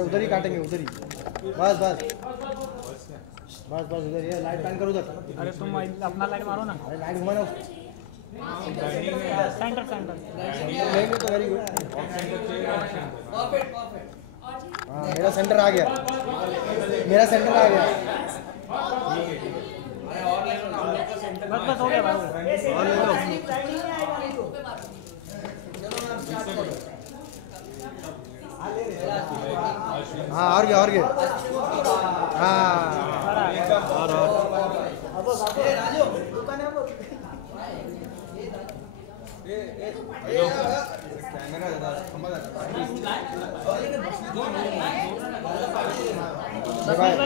अरे उधर ही काटेंगे, उधर ही। बस बस बस बस उधर। ये लाइट पैन करो उधर। अरे तुम अपना लाइट मारो ना। अरे लाइट घुमाना। सेंटर सेंटर लेंगे तो वेरी गुड। हाँ मेरा सेंटर आ गया, मेरा सेंटर आ गया। बस बस हो गया भाई। और ले लो। हाँ और क्या, और क्या। हाँ और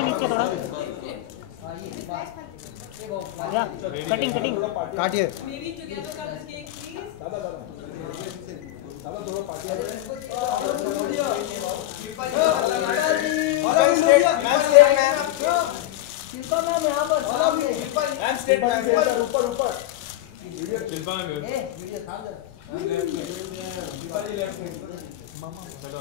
नीचे थोड़ा कटिंग कटिंग काटिए। शिल्पा मैम यहाँ पर मैम स्टेट मैम ऊपर ऊपर शिल्पा मैम वीडियो थाम दे शिल्पा जी लेफ्ट मामा चलो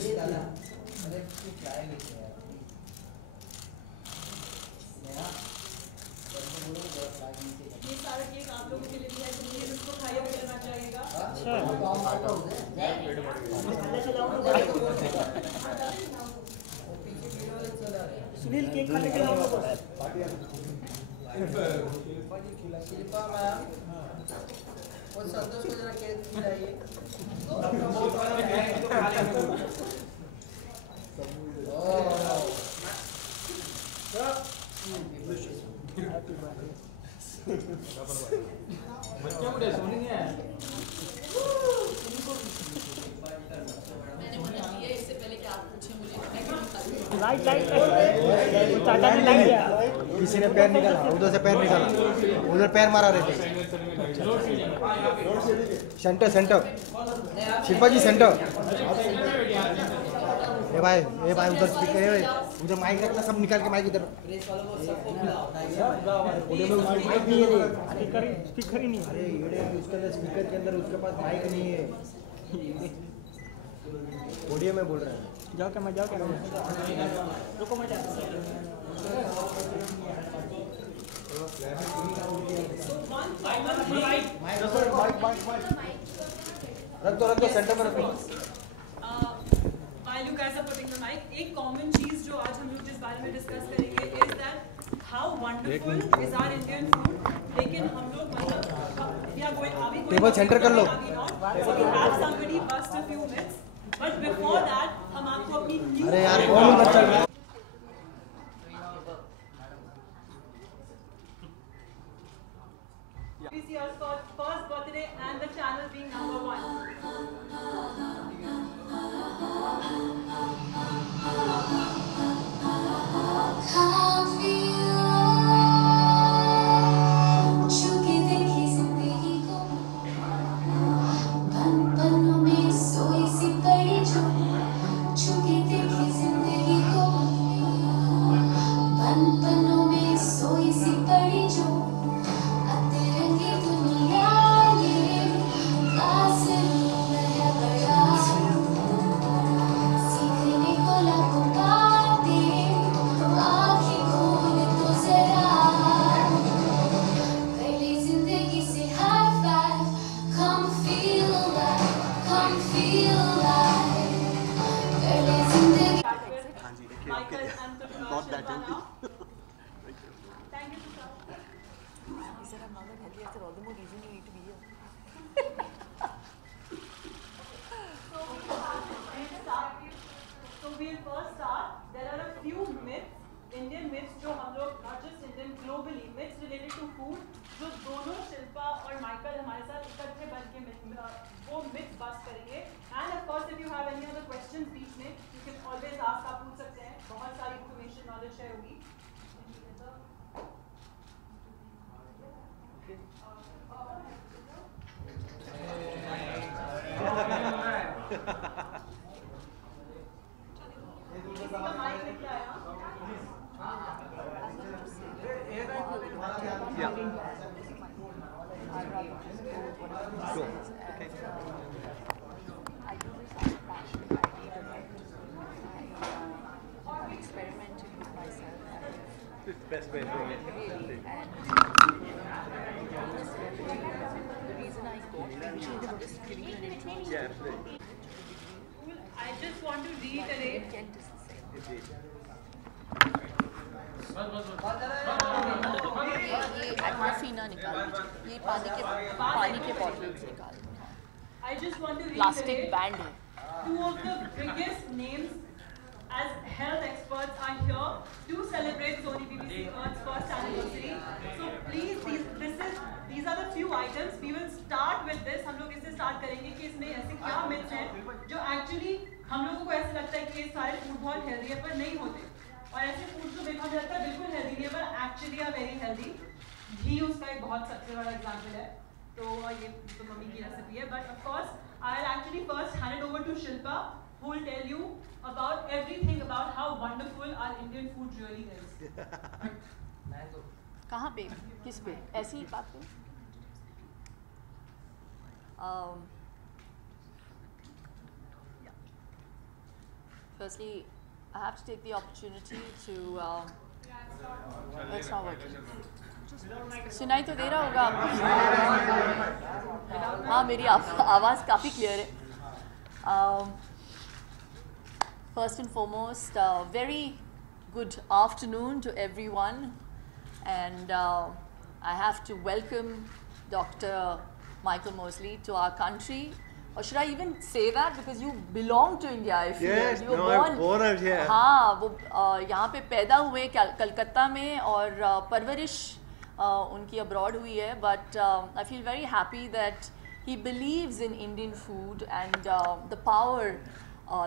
ये दादा अरे तू क्या है लेके यार ये सारा केक आप लोगों के लिए भी है, जिन्हें उसको खाइए मिलना चाहिएगा। सुनील केक खाने के लिए शिल्पा मैम वो संतोष को जरा केक खिलाइए। बच्चे मुझे सुनी नहीं है। मैंने मना किया इससे पहले कि आप पूछे मुझे। लाइट लाइट चाचा ने लाइट दिया। किसी ने पैर निकाला, उधर से पैर निकाला, उधर पैर मारा रहते। सेंटर सेंटर शिल्पा जी सेंटर। ए भाई उधर स्पीकर है, उधर माइक रखना, सब निकाल के माइक इधर। माइक नहीं है, स्पीकर ही नहीं है। अरे ये उसके अंदर स्पीकर के अंदर उसके पास माइक नहीं है। ऑडियो में बोल रहा है। जाओ क्या मैं जाओ क्या रुको मैं रख दो सेंटर में रखो। While you guys are putting the mic, एक common चीज जो आज हम लोग जिस बारे में डिस्कस करेंगे is that how wonderful is our Indian food. लेकिन हम लोग मतलब टेबल सेंटर कर लो। So we have somebody bust a few myths, but before that हम आपको अपनी new अरे यार कौन उधर चल रहा है? This year's first birthday and the channel being number 1. Indian myths जो हम लोग not just Indian globally myths related to food जो दोनों शिल्पा और माइकल हमारे साथ इकट्ठे बन के वो myths bust करेंगे and of course if you have any other questions बीच में you can always ask आप पूछ सकते हैं बहुत सारी information knowledge share होगी Yeah. best way of doing it. Really. And the reason I got permission, I'm just giving you an intro. Yeah, absolutely. I just want to reiterate. Kent is the same. Indeed. ये एक्वाफीना निकाल दीजिए, ये पानी के bottles निकाल दीजिए. I just want to plastic reiterate. Band है. Two of the biggest names as health experts are here to celebrate Sony BBC Earth's first anniversary. So please, these are the few items. We will start with this. हम लोग इससे start करेंगे कि इसमें ऐसे क्या myths हैं जो actually हम लोगों को ऐसे लगता है कि ये सारे फूड बहुत हेल्दी है पर नहीं होते. और ऐसे फूड जो देखा जाता है बिल्कुल हेल्दी नहीं है पर एक्चुअली आर वेरी हेल्दी. घी उसका एक बहुत सबसे बड़ा एग्जाम्पल है. तो ये तो मम्मी की रेसिपी है. But of course I will actually first hand it over to Shilpa, who will tell you about everything about how wonderful our Indian food really is. कहाँ पे? किस पे? ऐसी ही बात पे? Firstly, I have to take the opportunity to. It's not working. सुनाई तो दे रहा होगा आपको? हाँ, मेरी आवाज़ काफ़ी क्लियर है. First and foremost, very good afternoon to everyone, and I have to welcome Dr. Michael Mosley to our country. Or should I even say that, because you belong to India? I feel Yes, you were no, born. I'm born out here. हाँ, वो यहाँ पे पैदा हुए कलकत्ता में और परवरिश उनकी abroad हुई है. But I feel very happy that he believes in Indian food and the power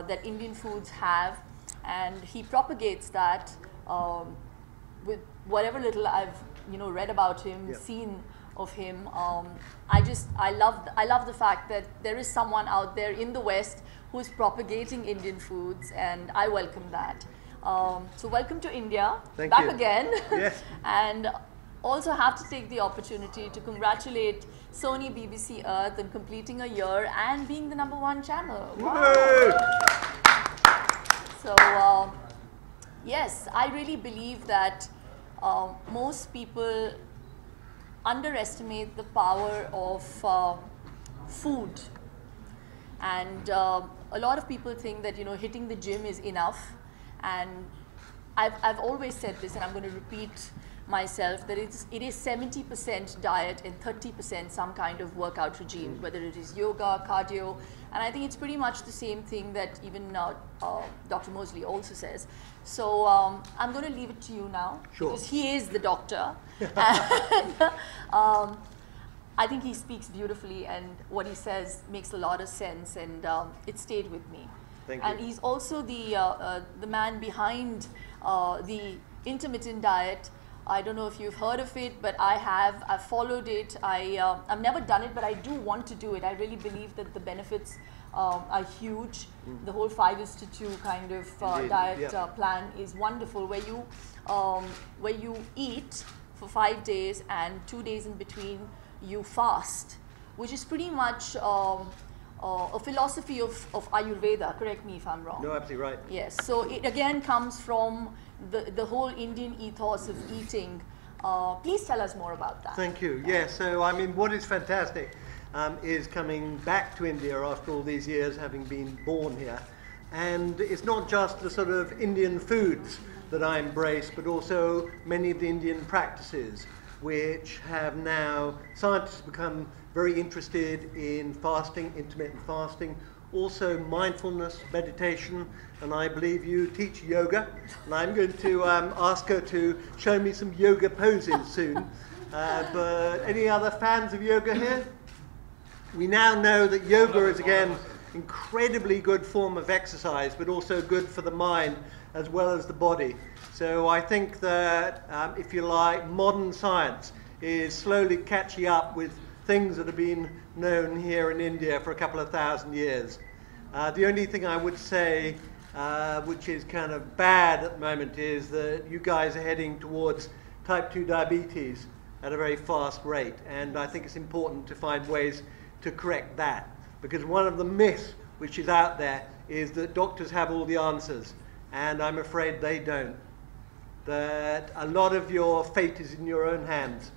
that Indian foods have, and he propagates that with whatever little I've read about him, Yep. seen of him. I love the fact that there is someone out there in the West who is propagating Indian foods, and I welcome that. So welcome to India, Thank back you. again. Yes. And also have to take the opportunity to congratulate Sony BBC Earth on completing a year and being the #1 channel. Wow. Woo! So yes, I really believe that most people underestimate the power of food, and a lot of people think that hitting the gym is enough. And I've always said this, and I'm going to repeat myself, that it is 70% diet and 30% some kind of workout regime, whether it is yoga, cardio. And I think it's pretty much the same thing that even Dr. Mosley also says. So I'm going to leave it to you now, Sure. because he is the doctor. And I think he speaks beautifully, and what he says makes a lot of sense, and it stayed with me. Thank And you. he's also the man behind the intermittent diet. I don't know if you've heard of it, but I have. I've followed it. I've never done it, but I do want to do it. I really believe that the benefits are huge. The whole 5:2 kind of Indeed, diet yeah. plan is wonderful, where you eat for 5 days and 2 days in between you fast, which is pretty much a philosophy of Ayurveda. Correct me if I'm wrong. No, absolutely right. Yes, so it again comes from the whole Indian ethos of eating. Please tell us more about that. Thank you. Yes, so I mean, what is fantastic is coming back to India after all these years, having been born here. And it's not just the sort of Indian foods that I embrace, but also many of the Indian practices, which have now scientists become very interested in fasting, intermittent fasting, also mindfulness, meditation, and I believe you teach yoga, and I'm going to ask her to show me some yoga poses soon. But any other fans of yoga here? We now know that yoga is, again, incredibly good form of exercise, but also good for the mind as well as the body. So I think that, if you like, modern science is slowly catching up with things that have been known here in India for a couple of thousand years. The only thing I would say, which is kind of bad at the moment, is that you guys are heading towards type 2 diabetes at a very fast rate. And I think it's important to find ways to correct that. Because one of the myths which is out there is that doctors have all the answers. And I'm afraid they don't. that a lot of your fate is in your own hands.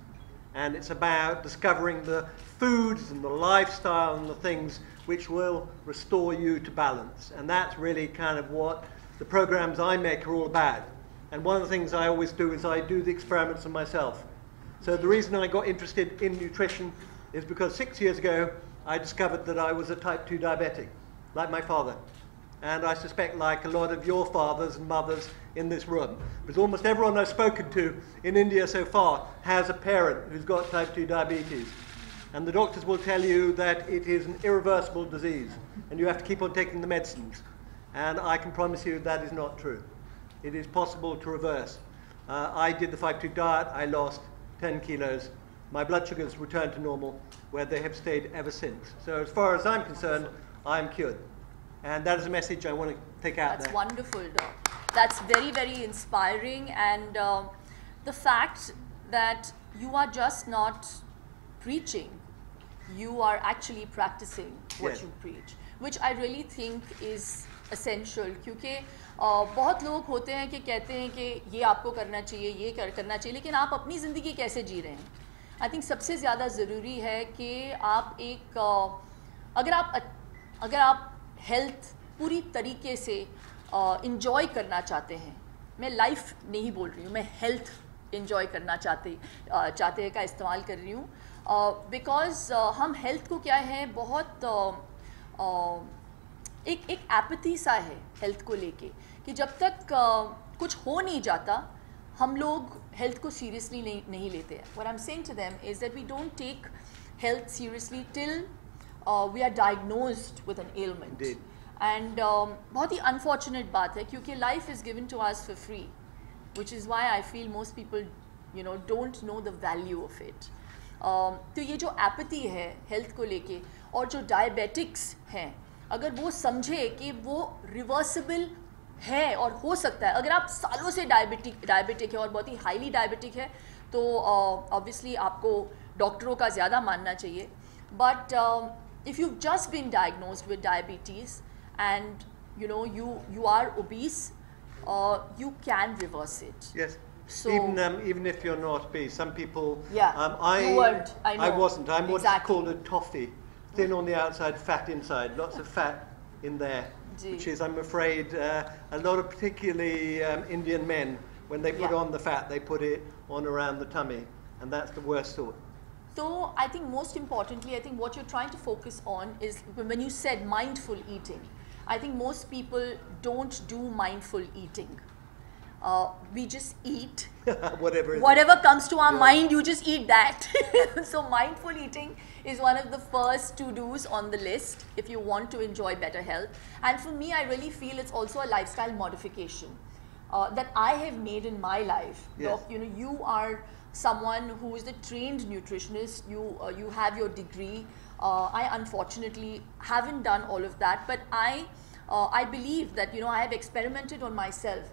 And it's about discovering the foods and the lifestyle and the things which will restore you to balance. And that's really kind of what the programs I make are all about. And one of the things I always do is I do the experiments on myself. So the reason I got interested in nutrition is because 6 years ago, I discovered that I was a type 2 diabetic, like my father. And I suspect like a lot of your fathers and mothers in this room, because almost everyone I've spoken to in India so far has a parent who's got type 2 diabetes. And the doctors will tell you that it is an irreversible disease, and you have to keep on taking the medicines. And I can promise you that is not true. It is possible to reverse. I did the 5-2 diet, I lost 10 kilos. My blood sugars returned to normal, where they have stayed ever since. So as far as I'm concerned, I'm cured. And that is a message I want to take out there. That's wonderful, Doc. That's very, very inspiring. And the fact that you are just not preaching, you are actually practicing what Yes. you preach, which I really think is essential. क्योंकि बहुत लोग होते हैं कि कहते हैं कि ये आपको करना चाहिए, ये करना चाहिए, लेकिन आप अपनी ज़िंदगी कैसे जी रहे हैं? I think सबसे ज़्यादा ज़रूरी है कि आप एक अगर आप हेल्थ पूरी तरीके से इंजॉय करना चाहते हैं, मैं लाइफ नहीं बोल रही हूँ, मैं हेल्थ इंजॉय करना चाहते हैं का इस्तेमाल कर रही हूँ, बिकॉज हम हेल्थ को क्या है बहुत एक एपैथी सा है हेल्थ को लेके कि जब तक कुछ हो नहीं जाता हम लोग हेल्थ को सीरियसली नहीं लेते हैं. What I'm saying to them is that we don't take health seriously till we are diagnosed with an ailment. Indeed. And बहुत ही unfortunate बात है क्योंकि life is given to us for free, which is why I feel most people, you know, don't know the value of it. तो ये जो apathy है health को लेके और जो diabetics हैं, अगर वो समझे कि वो reversible है और हो सकता है, अगर आप सालों से डायबिटिक है और बहुत ही हाईली डायबिटिक है तो ऑब्वियसली आपको डॉक्टरों का ज़्यादा मानना चाहिए. But if you just been diagnosed with diabetes and you know you are obese, you can reverse it. Yes. So even if you're not obese, some people. Yeah. You weren't. I know. I wasn't. I'm what's Exactly. called a toffee, thin on the outside, fat inside. Lots of fat in there, which is, I'm afraid, a lot of particularly Indian men, when they put on the fat, they put it on around the tummy, and that's the worst sort. So I think most importantly, I think what you're trying to focus on is when you said mindful eating. I think most people don't do mindful eating. We just eat. Whatever comes to our mind, you just eat that. So mindful eating is one of the first to-dos on the list if you want to enjoy better health. And for me, I really feel it's also a lifestyle modification that I have made in my life. Yes. Doc, you know, you are someone who is a trained nutritionist. You have your degree. I unfortunately haven't done all of that, but I believe that, you know, I have experimented on myself,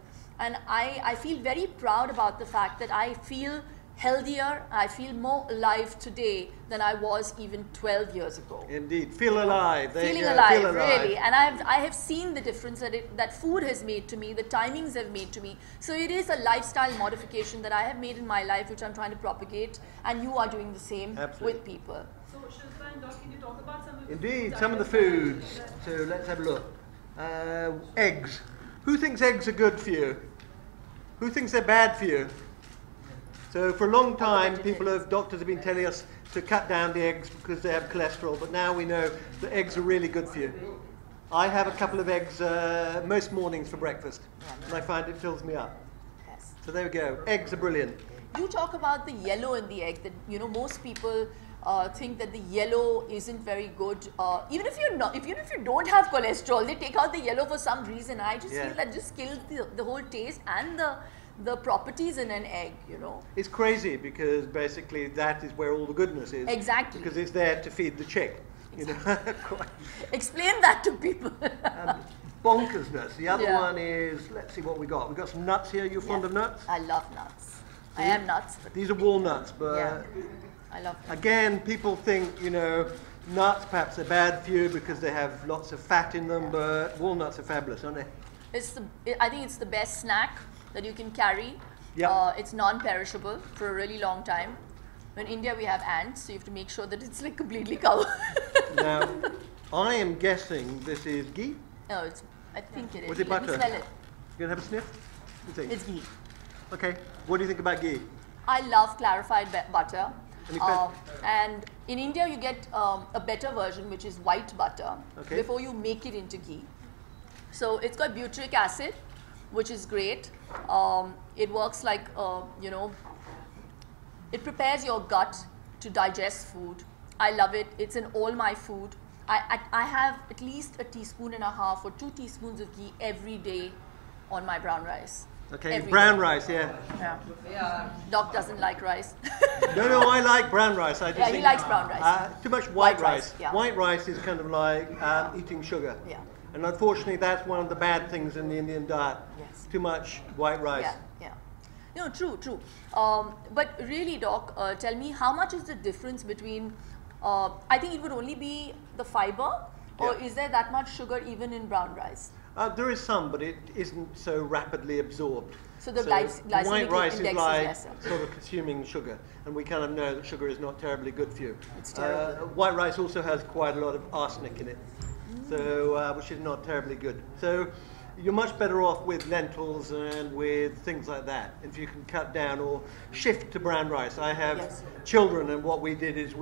and I feel very proud about the fact that I feel healthier, I feel more alive today than I was even 12 years ago. Indeed, feel alive. Feeling alive, really. And I have seen the difference that food has made to me, the timings have made to me. So it is a lifestyle modification that I have made in my life, which I'm trying to propagate, and you are doing the same with people. So Shilpa and Doc, can you talk about some of the Indeed, foods some of the foods. So let's have a look. Eggs. Who thinks eggs are good for you? Who thinks they're bad for you? So for a long time, doctors have been telling us to cut down the eggs because they have cholesterol, but now we know that eggs are really good for you. I have a couple of eggs most mornings for breakfast, and I find it fills me up. Yes. So there we go. Eggs are brilliant. You talk about the yellow in the egg, that, you know, most people think that the yellow isn't very good. Even if you don't have cholesterol, they take out the yellow for some reason. I just feel that just kills the whole taste and the properties in an egg, you know. It's crazy because basically that is where all the goodness is. Exactly. Because it's there to feed the chick. Exactly. You know? Explain that to people. Bonkersness. The other one is, let's see what we got. We've got some nuts here. You fond of nuts? I love nuts. I am nuts. But these are walnuts, but I love them. Again, people think, you know, nuts perhaps are bad for you because they have lots of fat in them, but walnuts are fabulous, aren't they? I think it's the best snack that you can carry. Yeah. It's non-perishable for a really long time. In India, we have ants, so you have to make sure that it's like completely covered. Now, I am guessing this is ghee. No, I think it is. Was it Let me butter? smell it. You gonna have a sniff? You think? It's ghee. Okay. What do you think about ghee? I love clarified butter. Any fat? And in India, you get a better version, which is white butter, Okay. before you make it into ghee. So it's got butyric acid, which is great. It works like, you know, it prepares your gut to digest food. I love it. It's in all my food. I have at least 1.5 teaspoons or 2 teaspoons of ghee every day on my brown rice. Okay, Every brown day. rice, yeah. Yeah. Doc doesn't like rice. No, I like brown rice. I just Yeah, he think, likes brown rice. too much White white rice, rice. yeah. White rice is kind of like eating sugar. Yeah. And unfortunately, that's one of the bad things in the Indian diet. Yes. Too much white rice. Yeah. No, true. But really, Doc, tell me, how much is the difference between, I think it would only be the fiber, or Yeah. is there that much sugar even in brown rice? There is some, but it isn't so rapidly absorbed. So the white glycemic rice index is is like lesser. sort of consuming sugar, and we kind of know that sugar is not terribly good for you. It's terrible. White rice also has quite a lot of arsenic in it, so which is not terribly good. So you're much better off with lentils and with things like that if you can cut down or shift to brown rice. I have Yes. children, and what we did is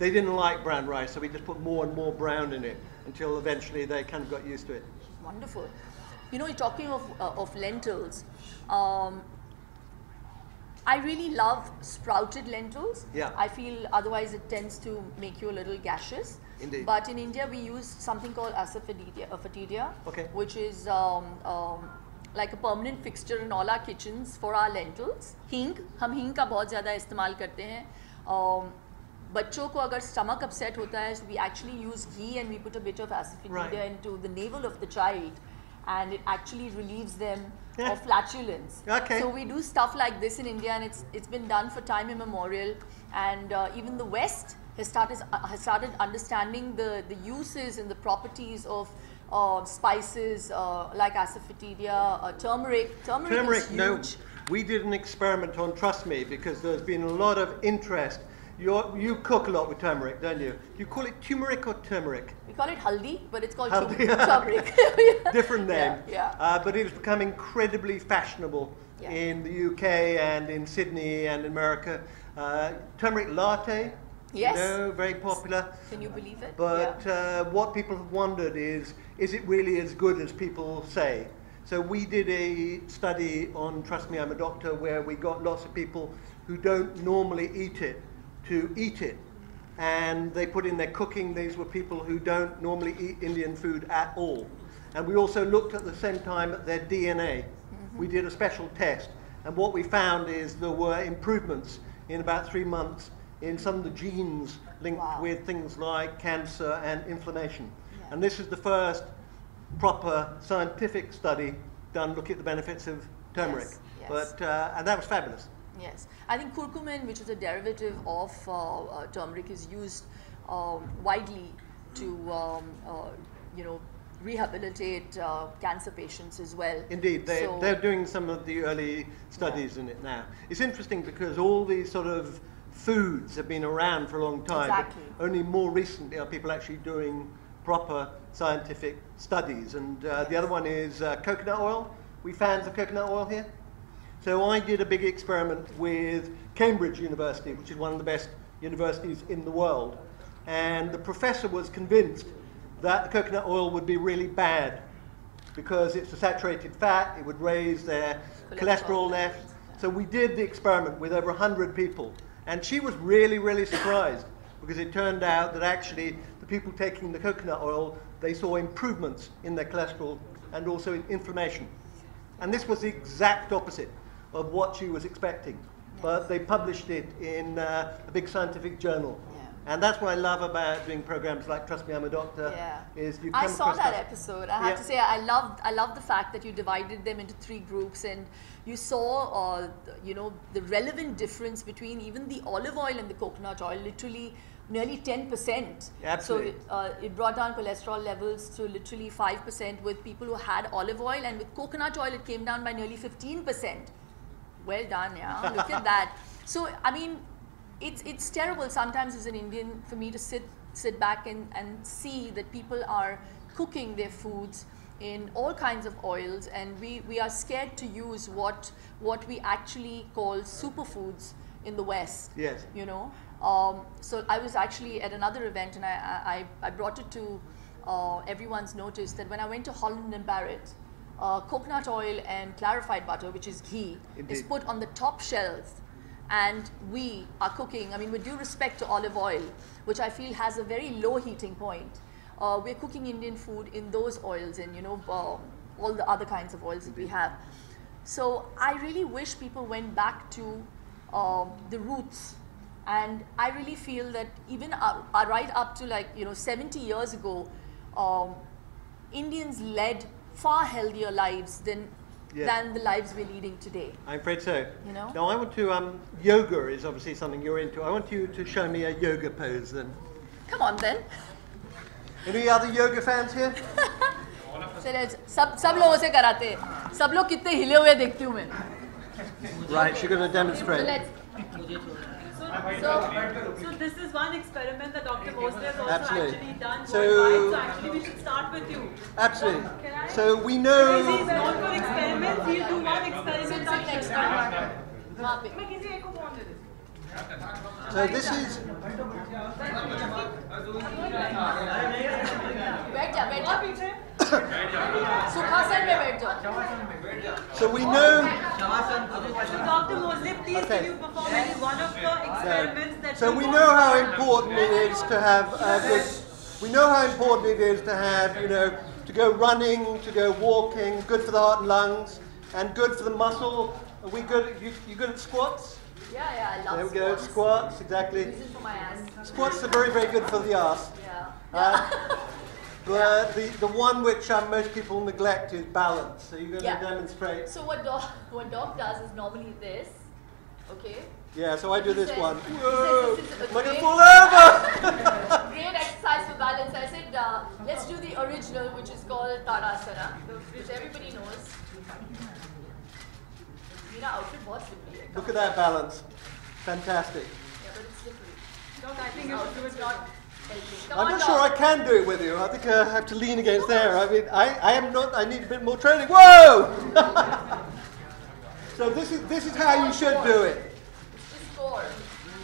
they didn't like brown rice, so we just put more and more brown in it until eventually they kind of got used to it. Wonderful. You know, you're talking of lentils. I really love sprouted lentils. Yeah. I feel otherwise it tends to make you a little gaseous. Indeed. But in India, we use something called asafoetida, Okay. which is like a permanent fixture in all our kitchens for our lentils. Hing, हम हींग का बहुत ज़्यादा इस्तेमाल करते हैं. बच्चों को अगर stomach upset होता है, so we actually use ghee and we put a bit of asafoetida Right. into the navel of the child, and it actually relieves them Yeah. of flatulence. Okay. So we do stuff like this in India, and it's been done for time immemorial, and even the West has started understanding the uses and the properties of spices like asafoetida, turmeric. Turmeric is huge. No, we did an experiment on Trust Me because there's been a lot of interest. You cook a lot with turmeric, don't you? Do you call it turmeric or turmeric? We call it haldi, but it's called Haldi. turmeric. Different name. Yeah. But it has become incredibly fashionable Yeah. in the UK and in Sydney and in America. Turmeric latte, Yes. you know, very popular. Can you believe it? But what people have wondered is it really as good as people say? So we did a study on Trust Me, I'm a Doctor, where we got lots of people who don't normally eat it to eat it. And they put in their cooking. These were people who don't normally eat Indian food at all. And we also looked at the same time at their DNA. Mm-hmm. We did a special test. And what we found is there were improvements in about 3 months in some of the genes linked Wow. with things like cancer and inflammation. Yeah. And this is the first proper scientific study done looking at the benefits of turmeric. Yes. But, and that was fabulous. Yes, I think curcumin, which is a derivative of turmeric, is used widely to, you know, rehabilitate cancer patients as well. Indeed, So- they're doing some of the early studies in it now. It's interesting because all these sort of foods have been around for a long time. but Exactly. Only more recently are people actually doing proper scientific studies. And the other one is coconut oil. We fans of coconut oil here? So I did a big experiment with Cambridge University, which is one of the best universities in the world. And the professor was convinced that the coconut oil would be really bad because it's a saturated fat, it would raise their cholesterol levels. So we did the experiment with over 100 people. And she was really, really surprised because it turned out that actually the people taking the coconut oil, they saw improvements in their cholesterol and also in inflammation. And this was the exact opposite of what she was expecting. But they published it in a big scientific journal. Yeah. And that's what I love about doing programs like Trust Me, I'm a Doctor, Yeah. is you I come saw across that stuff. episode. I have Yeah. to say, I love the fact that you divided them into 3 groups, and you saw, you know, the relevant difference between even the olive oil and the coconut oil, literally nearly 10%. Absolutely. So it brought down cholesterol levels to literally 5% with people who had olive oil, and with coconut oil it came down by nearly 15%. well done, yeah. Look at that. So, I mean, it's terrible sometimes as an Indian for me to sit back and see that people are cooking their foods in all kinds of oils, and we are scared to use what we actually call superfoods in the West. Yes. You know. So I was actually at another event, and I brought it to everyone's notice that when I went to Holland and Barrett, coconut oil and clarified butter, which is ghee, is put on the top shelf, and we are cooking, I mean, with due respect to olive oil, which I feel has a very low heating point, we're cooking Indian food in those oils and, you know, all the other kinds of oils that we have. So I really wish people went back to the roots, and I really feel that even right up to, like, you know, 70 years ago, Indians led far healthier lives than the lives we're leading today. I'm afraid so. You know? Now I want to, yoga is obviously something you're into. I want you to show me a yoga pose then. Come on then. Any other yoga fans here? सब लोगों से कराते हैं. सब लोग कितने हिले हुए देखती हूँ मैं. Right, you're going to demonstrate. So this is one experiment that Dr. Mosley has also Absolutely. actually done So- worldwide. So actually we should start with you. Absolutely. Can I? So we Because know... he's known for experiments, he'll do one experiment on next Shilpa. वहाँ पे. मैं किसी एक को phone दे देती हूँ. So this is... बैठ जा. पीछे. सुखासन में बैठ जाओ. So we know... Dr. Mosley, please Okay. can you perform any one of the experiments that So you we want know how to- important it is to have a good... We know how important it is to have, you know, to go running, to go walking, good for the heart and lungs, and good for the muscle. Are we good? You good at squats? Yeah, I love There we go, squats, exactly. This is for my ass. Squats are very, very good for the ass. Yeah. But the one which most people neglect is balance. So you're going Yeah. to demonstrate. So what Doc does is normally this. Okay. Yeah, so I do this He says- one. he says Whoa! this is a Am I going great- to fall over? Great exercise for balance. I said, let's do the original, which is called Tadasana, which everybody knows. Meera outfit बहुत slippery है. Look at that balance. Fantastic. Yeah, but it's slippery. Doc, I think you should do it not. Come I'm on, not Doc. sure I can do it with you. I think I have to lean against there. I mean, I am not, I need a bit more training. Whoa! So this is how you should do it. It's the score.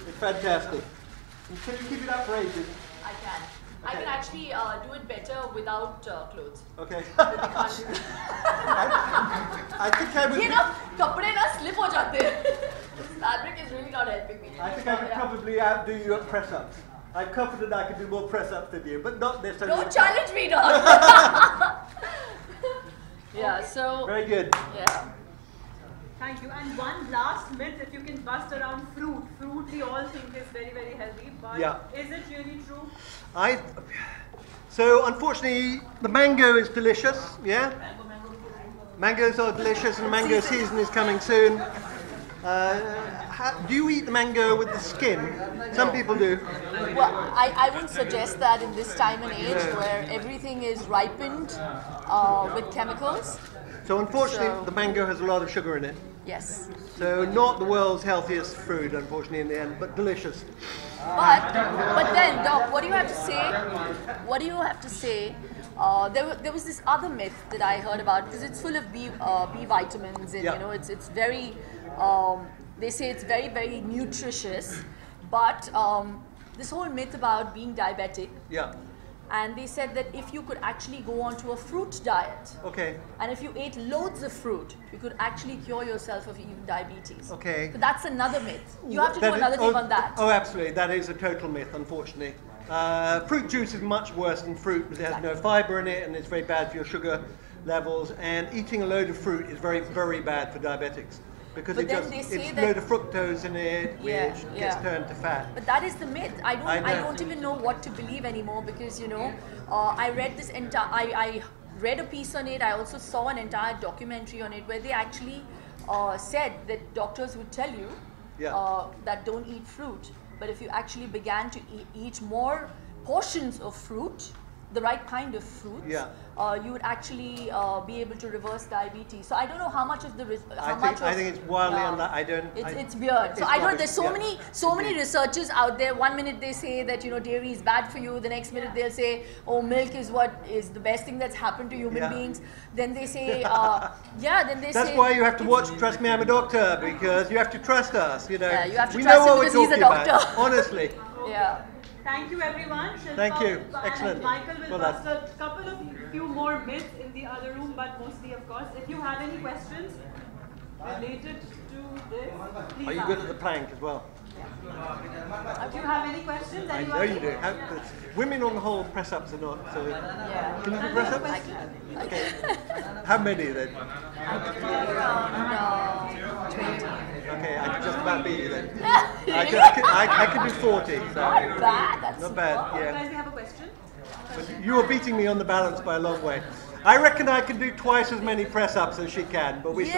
It's fantastic. Can you keep it up for ages? I can. I can actually do it better without clothes. Okay. But we can't do it. I think I would. ये ना कपड़े ना slip हो जाते हैं. This fabric is really not helping me. I think I could probably outdo you at press-ups. I'm confident I could do more press-ups than you, but not necessarily. Don't challenge me, Doc. Yeah. So. Very good. Yeah. Thank you. And one last myth, if you can bust around fruit. Fruit we all think is very, very healthy, but Yeah. is it really true? So unfortunately, the mango is delicious. Yeah. Mangoes are delicious, and the mango season is coming soon. Do you eat the mango with the skin? Some people do. Well, I wouldn't suggest that in this time and age where everything is ripened with chemicals. So unfortunately, So- the mango has a lot of sugar in it. Yes. So not the world's healthiest fruit, unfortunately, in the end, but delicious. But then, Doc, what do you have to say? What do you have to say? There was this other myth that I heard about because it's full of B vitamins and Yeah. you know it's very. They say it's very, very nutritious, but this whole myth about being diabetic, Yeah. and they said that if you could actually go onto a fruit diet, Okay. and if you ate loads of fruit, you could actually cure yourself of even diabetes. Okay. So that's another myth. You have to do That is- another thing on that. Oh, absolutely. That is a total myth, unfortunately. Fruit juice is much worse than fruit because it has no fiber in it and it's very bad for your sugar levels. And eating a load of fruit is very, very bad for diabetics because But then they say it's a that- load of fructose in it, which Yeah, gets yeah. turned to fat. But that is the myth. I I know. don't even know what to believe anymore because you know, I read this entire. I read a piece on it. I also saw an entire documentary on it where they actually said that doctors would tell you Yeah. that don't eat fruit, but if you actually began to eat more portions of fruit, the right kind of fruits, Yeah. you would actually be able to reverse diabetes. So I don't know how much of the I think it's wildly it's weird. So I don't. There's so many researchers out there. One minute they say that dairy is bad for you. The next minute they'll say, oh, milk is what is the best thing that's happened to human beings. Then they say, Then they say. That's why you have to watch Trust Me, I'm a Doctor, because you have to trust us. Yeah, you have to we trust know him what because we're he's a talking doctor. about. Honestly. Yeah. Thank you, everyone. Shilpa Thank you. and Excellent. Michael will Well bust a couple of few more myths in the other room, but mostly, of course. If you have any questions related to this, please Are you ask. good at the plank as well? If you have any questions, I anyone? know you do. Women on the whole press-ups are not. So can you do press-ups? Okay. How many then? Around 20. Okay, I can just about beat you then. I can do 40. So. Not bad. That's Not bad. You Yeah. guys have a question? But you are beating me on the balance by a long way. I reckon I can do twice as many press-ups as she can, but we should.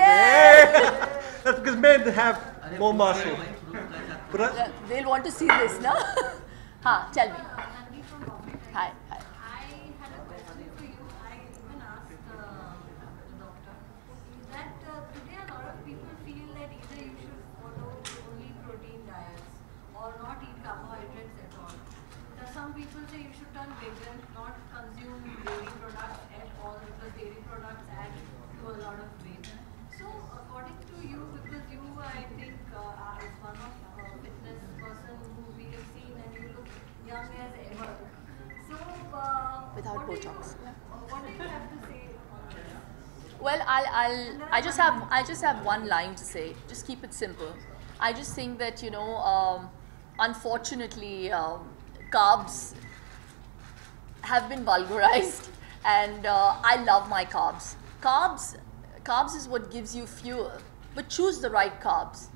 That's because men have more muscle. But they'll want to see this, no? Tell me. Hi. I had a question for you. I even asked the doctor that today a lot of people feel that either you should follow only protein diets or not eat carbohydrates at all. Some people say you should turn vegan, not consume dairy products at all because dairy products add to a lot of weight. So according to you, because you I think are one of fitness person who we have seen and you look young as ever. So Without what Botox. What do you have to say on this? Well, I just have one line to say. Just keep it simple. I just think that unfortunately, carbs have been vulgarized, and I love my carbs. Carbs is what gives you fuel. But choose the right carbs,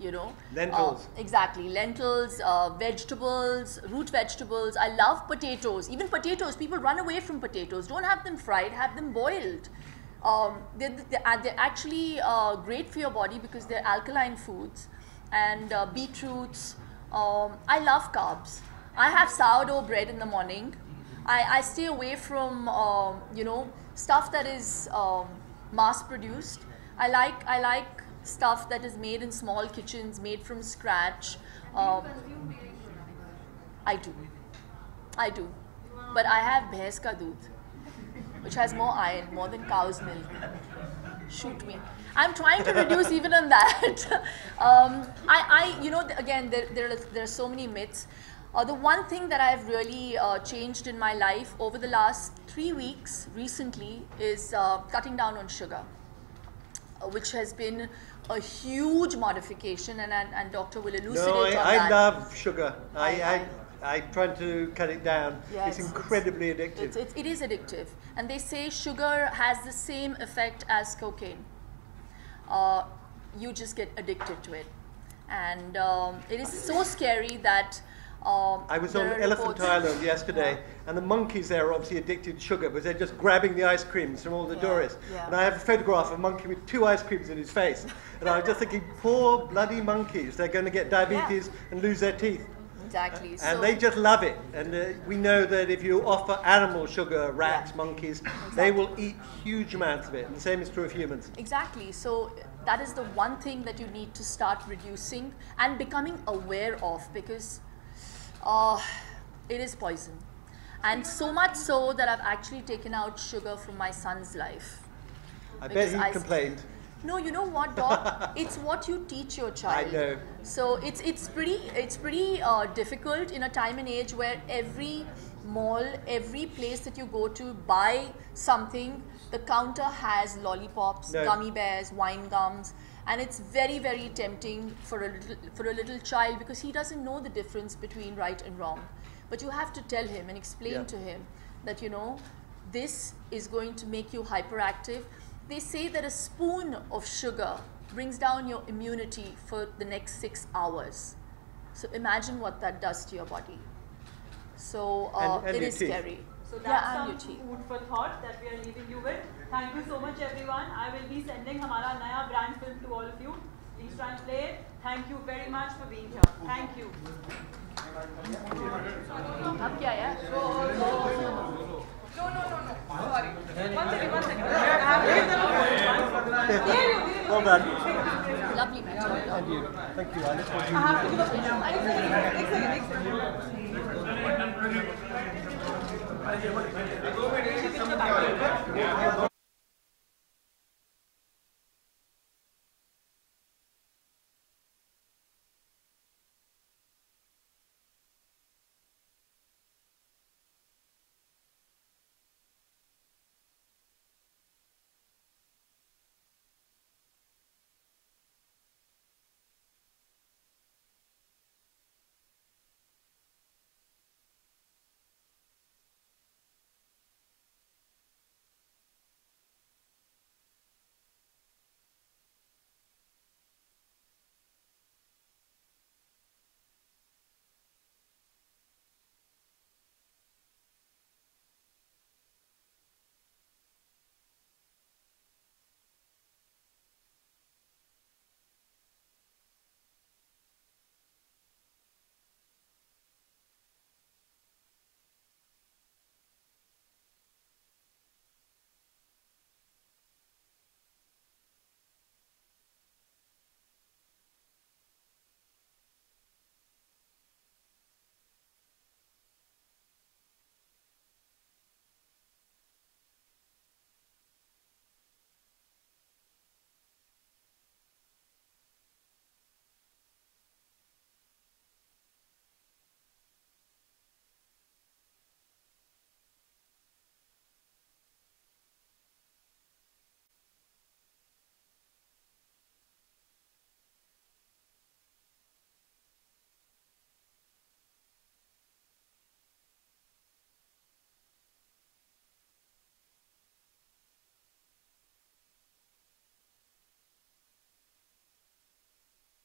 Lentils. Exactly. Lentils, vegetables, root vegetables. I love potatoes. Even potatoes, people run away from potatoes. Don't have them fried, have them boiled. They're actually great for your body because they're alkaline foods. And beetroots. I love carbs. I have sourdough bread in the morning. I stay away from, stuff that is mass-produced. I like stuff that is made in small kitchens, made from scratch. I do. But I have bhais ka doodh, which has more iron, more than cow's milk. Shoot me. I'm trying to reduce even on that. Again, there are so many myths. The one thing that I've really changed in my life over the last 3 weeks recently is cutting down on sugar, which has been a huge modification, and Doctor will elucidate on that. I love sugar. I try to cut it down. Yeah, it's incredibly addictive. It is addictive. And they say sugar has the same effect as cocaine. You just get addicted to it. And it is so scary that I was on Elephant Island yesterday, and the monkeys there are obviously addicted to sugar because they're just grabbing the ice creams from all the tourists. Yeah. And I have a photograph of a monkey with 2 ice creams in his face. And I was just thinking, poor bloody monkeys, they're going to get diabetes and lose their teeth. Exactly. And they just love it. And we know that if you offer animal sugar, rats, monkeys, they will eat huge amounts of it. And the same is true of humans. Exactly. So that is the one thing that you need to start reducing and becoming aware of, because it is poison. And so much so that I've actually taken out sugar from my son's life. I bet he complained. No, you know what, Doc? It's what you teach your child. I know. So it's pretty difficult in a time and age where every mall, every place that you go to buy something, the counter has lollipops, gummy bears, wine gums, and it's very, very tempting for a little child because he doesn't know the difference between right and wrong. But you have to tell him and explain to him that, this is going to make you hyperactive. They say that a spoon of sugar brings down your immunity for the next 6 hours. So imagine what that does to your body. So and it is scary. So that's some food for thought that we are leaving you with. Thank you so much, everyone. I will be sending हमारा नया brand film to all of you. Please try and play it. Thank you very much for being here. Thank you. अब क्या है? Sorry. One second. I have to give them a phone. Well done. Lovely match. And you. Thank you. I look forward to I have to give a phone. One second.